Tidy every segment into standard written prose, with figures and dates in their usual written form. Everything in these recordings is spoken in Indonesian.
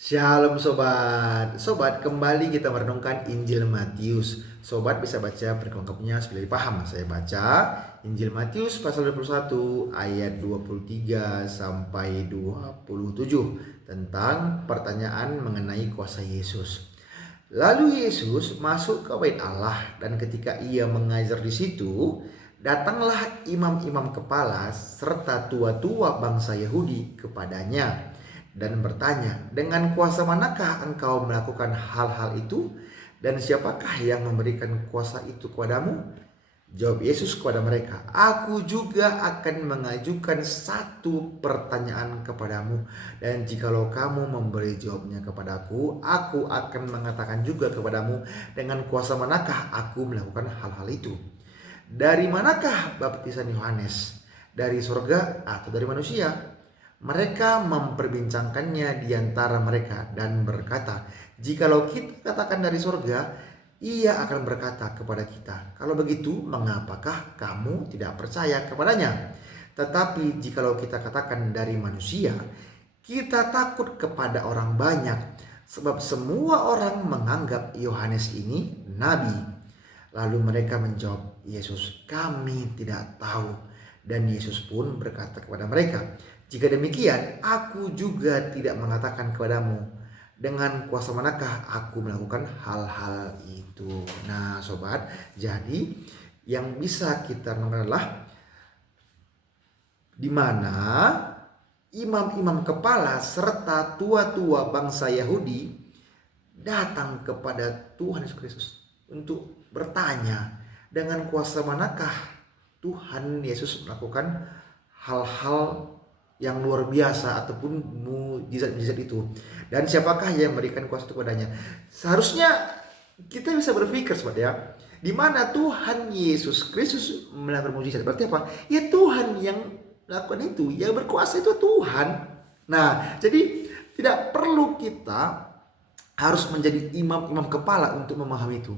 Shalom sobat. Sobat, kembali kita merenungkan Injil Matius. Sobat bisa baca perlengkapnya supaya paham. Saya baca Injil Matius pasal 21 ayat 23 sampai 27 tentang pertanyaan mengenai kuasa Yesus. Lalu Yesus masuk ke bait Allah, dan ketika ia mengajar di situ, datanglah imam-imam kepala serta tua-tua bangsa Yahudi kepadanya dan bertanya, "Dengan kuasa manakah engkau melakukan hal-hal itu? Dan siapakah yang memberikan kuasa itu kepadamu?" Jawab Yesus kepada mereka, "Aku juga akan mengajukan satu pertanyaan kepadamu, dan jikalau kamu memberi jawabnya kepadaku, aku akan mengatakan juga kepadamu dengan kuasa manakah aku melakukan hal-hal itu. Dari manakah baptisan Yohanes? Dari sorga atau dari manusia?" Mereka memperbincangkannya di antara mereka dan berkata, "Jikalau kita katakan dari sorga, ia akan berkata kepada kita, 'Kalau begitu, mengapakah kamu tidak percaya kepadanya?' Tetapi jikalau kita katakan dari manusia, kita takut kepada orang banyak, sebab semua orang menganggap Yohanes ini nabi." Lalu mereka menjawab Yesus, "Kami tidak tahu." Dan Yesus pun berkata kepada mereka, "Jika demikian, aku juga tidak mengatakan kepadamu dengan kuasa manakah aku melakukan hal-hal itu." Nah sobat, jadi yang bisa kita renungkan adalah di mana imam-imam kepala serta tua-tua bangsa Yahudi datang kepada Tuhan Yesus Kristus untuk bertanya, dengan kuasa manakah Tuhan Yesus melakukan hal-hal yang luar biasa ataupun mujizat-mujizat itu, dan siapakah yang memberikan kuasa itu kepadanya. Seharusnya kita bisa berpikir sobat ya, di mana Tuhan Yesus Kristus melakukan mujizat, berarti apa? Ya Tuhan yang melakukan itu, yang berkuasa itu Tuhan. Nah, jadi tidak perlu kita harus menjadi imam-imam kepala untuk memahami itu.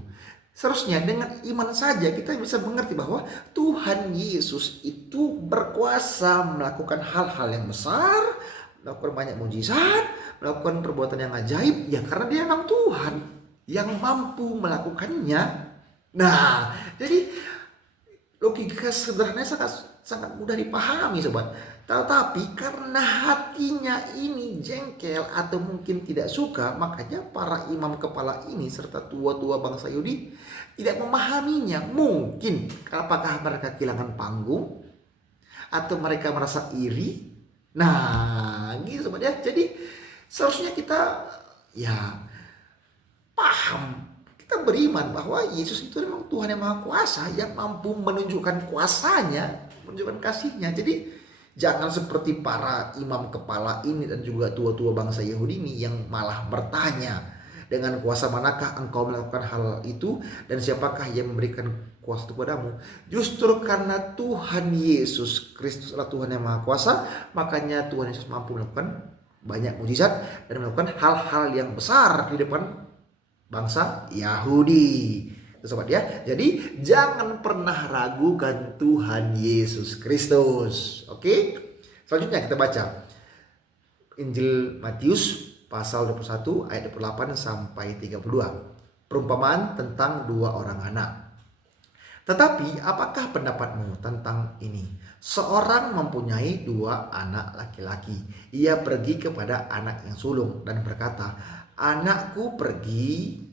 Seharusnya dengan iman saja kita bisa mengerti bahwa Tuhan Yesus itu berkuasa melakukan hal-hal yang besar, melakukan banyak mujizat, melakukan perbuatan yang ajaib, ya karena dia memang Tuhan yang mampu melakukannya. Nah, jadi logika sederhananya sangat mudah dipahami sobat. Tetapi karena hatinya ini jengkel atau mungkin tidak suka, makanya para imam kepala ini serta tua-tua bangsa Yahudi tidak memahaminya. Mungkin apakah mereka kehilangan panggung atau mereka merasa iri. Nah gitu sobat ya. Jadi seharusnya kita ya paham, kita beriman bahwa Yesus itu memang Tuhan yang Maha Kuasa, yang mampu menunjukkan kuasanya, menunjukkan kasihnya. Jadi jangan seperti para imam kepala ini dan juga tua-tua bangsa Yahudi ini yang malah bertanya, dengan kuasa manakah engkau melakukan hal itu, dan siapakah yang memberikan kuasa itu padamu. Justru karena Tuhan Yesus Kristus adalah Tuhan yang Maha Kuasa, makanya Tuhan Yesus mampu melakukan banyak mujizat dan melakukan hal-hal yang besar di depan bangsa Yahudi. Sobat ya. Jadi jangan pernah ragukan Tuhan Yesus Kristus. Oke? Selanjutnya kita baca Injil Matius pasal 21 ayat 28 sampai 32. Perumpamaan tentang dua orang anak. "Tetapi apakah pendapatmu tentang ini? Seorang mempunyai dua anak laki-laki. Ia pergi kepada anak yang sulung dan berkata, 'Anakku, pergi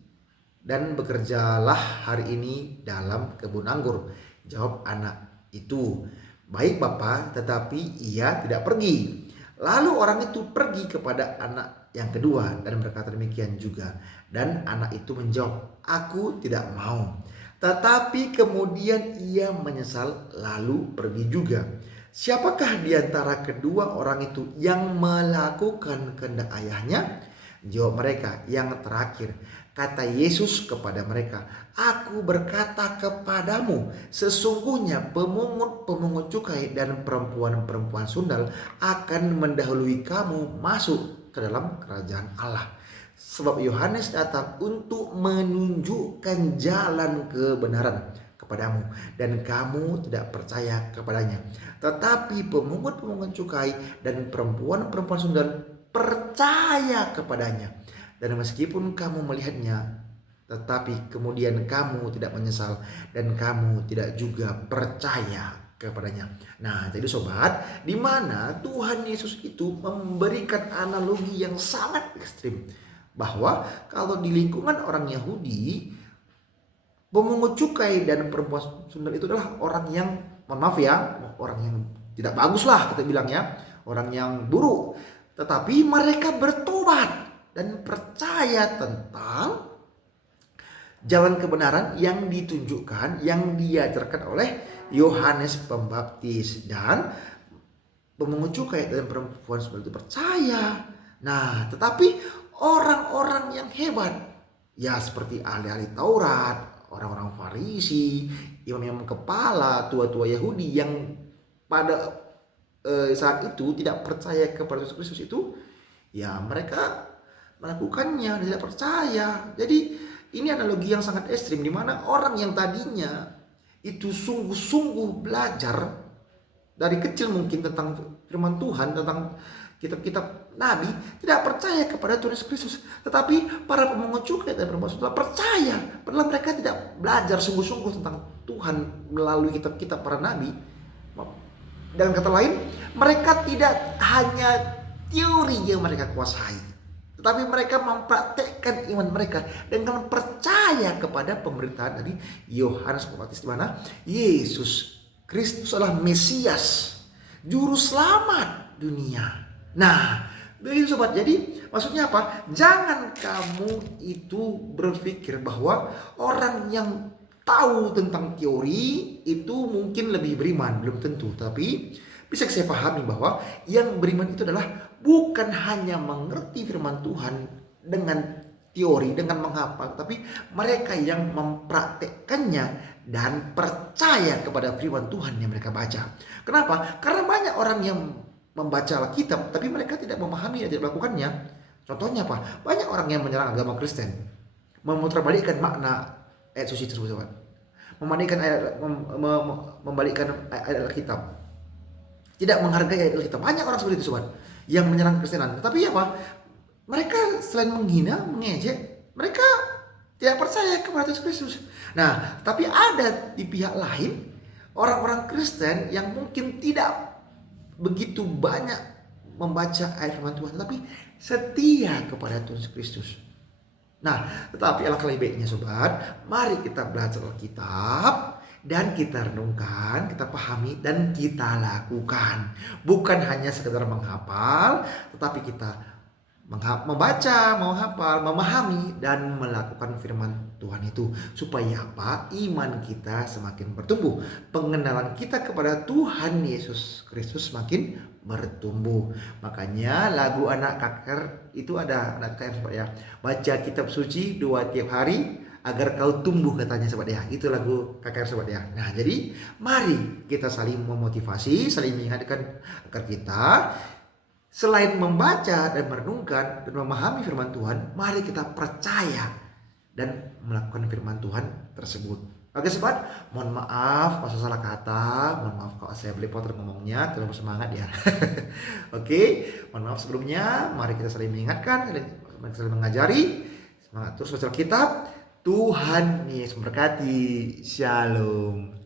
dan bekerjalah hari ini dalam kebun anggur.' Jawab anak itu, 'Baik Bapa,' tetapi ia tidak pergi. Lalu orang itu pergi kepada anak yang kedua dan berkata demikian juga. Dan anak itu menjawab, 'Aku tidak mau.' Tetapi kemudian ia menyesal lalu pergi juga. Siapakah di antara kedua orang itu yang melakukan kehendak ayahnya?" Jawab mereka, "Yang terakhir." Kata Yesus kepada mereka, "Aku berkata kepadamu, sesungguhnya pemungut-pemungut cukai dan perempuan-perempuan sundal akan mendahului kamu masuk ke dalam kerajaan Allah. Sebab Yohanes datang untuk menunjukkan jalan kebenaran kepadamu, dan kamu tidak percaya kepadanya. Tetapi pemungut-pemungut cukai dan perempuan-perempuan sundal percaya kepadanya. Dan meskipun kamu melihatnya, tetapi kemudian kamu tidak menyesal dan kamu tidak juga percaya kepadanya. Nah, jadi sobat, di mana Tuhan Yesus itu memberikan analogi yang sangat ekstrim bahwa kalau di lingkungan orang Yahudi, pemungut cukai dan perempuan sundal itu adalah orang yang, mohon maaf ya, orang yang tidak bagus lah kita bilang ya, orang yang buruk. Tetapi mereka bertobat dan percaya tentang jalan kebenaran yang ditunjukkan, yang diajarkan oleh Yohanes Pembaptis. Dan pemungut cukai dan perempuan sundal itu percaya. Nah, tetapi orang-orang yang hebat, ya seperti ahli-ahli Taurat, orang-orang Farisi, imam-imam kepala, tua-tua Yahudi yang pada saat itu tidak percaya kepada Yesus Kristus itu, ya mereka melakukannya dan tidak percaya. Jadi ini analogi yang sangat ekstrim, di mana orang yang tadinya itu sungguh-sungguh belajar dari kecil mungkin tentang firman Tuhan, tentang kitab-kitab Nabi, tidak percaya kepada Tuhan Yesus Kristus. Tetapi para pemungut cukai dan perempuan sundal percaya, padahal mereka tidak belajar sungguh-sungguh tentang Tuhan melalui kitab-kitab para Nabi. Dengan kata lain, mereka tidak hanya teori yang mereka kuasai, tetapi mereka mempraktekkan iman mereka dengan percaya kepada pemberitaan dari Yohanes Pembaptis, di mana Yesus Kristus adalah Mesias, juru selamat dunia. Nah, begitu sobat. Jadi maksudnya apa? Jangan kamu itu berpikir bahwa orang yang tahu tentang teori itu mungkin lebih beriman, belum tentu. Tapi bisa saya pahami bahwa yang beriman itu adalah bukan hanya mengerti firman Tuhan dengan teori, dengan menghafal, tapi mereka yang mempraktekkannya dan percaya kepada firman Tuhan yang mereka baca. Kenapa? Karena banyak orang yang membaca Alkitab tapi mereka tidak memahami dan tidak melakukannya. Contohnya apa? Banyak orang yang menyerang agama Kristen, memutarbalikkan makna ayat suci tersebut, membalikkan ayat Alkitab, tidak menghargai ayat Alkitab. Banyak orang seperti itu sobat, yang menyerang Kristenan. Tapi apa? Mereka selain menghina, mengejek, mereka tidak percaya kepada Yesus Kristus. Nah, tapi ada di pihak lain orang-orang Kristen yang mungkin tidak begitu banyak membaca ayat firman Tuhan, tapi setia kepada Tuhan Yesus Kristus. Nah, tetapi alangkah lebih baiknya sobat, mari kita belajar Alkitab dan kita renungkan, kita pahami dan kita lakukan. Bukan hanya sekedar menghafal, tetapi kita membaca, menghafal, memahami dan melakukan firman Tuhan itu. Supaya apa? Iman kita semakin bertumbuh. Pengenalan kita kepada Tuhan Yesus Kristus semakin bertumbuh. Makanya lagu anak KKR itu ada, anak KKR sobat ya. Baca kitab suci 2 tiap hari agar kau tumbuh, katanya sobat ya. Itu lagu KKR sobat ya. Nah, jadi mari kita saling memotivasi, saling mengingatkan agar kita selain membaca dan merenungkan dan memahami firman Tuhan, mari kita percaya dan melakukan firman Tuhan tersebut. Oke sobat, mohon maaf kalau salah kata, mohon maaf kalau saya belepotan ngomongnya, terlalu semangat ya. Oke, mohon maaf sebelumnya. Mari kita saling mengingatkan, saling mengajari, semangat terus baca Alkitab. Tuhan Yesus memberkati. Shalom.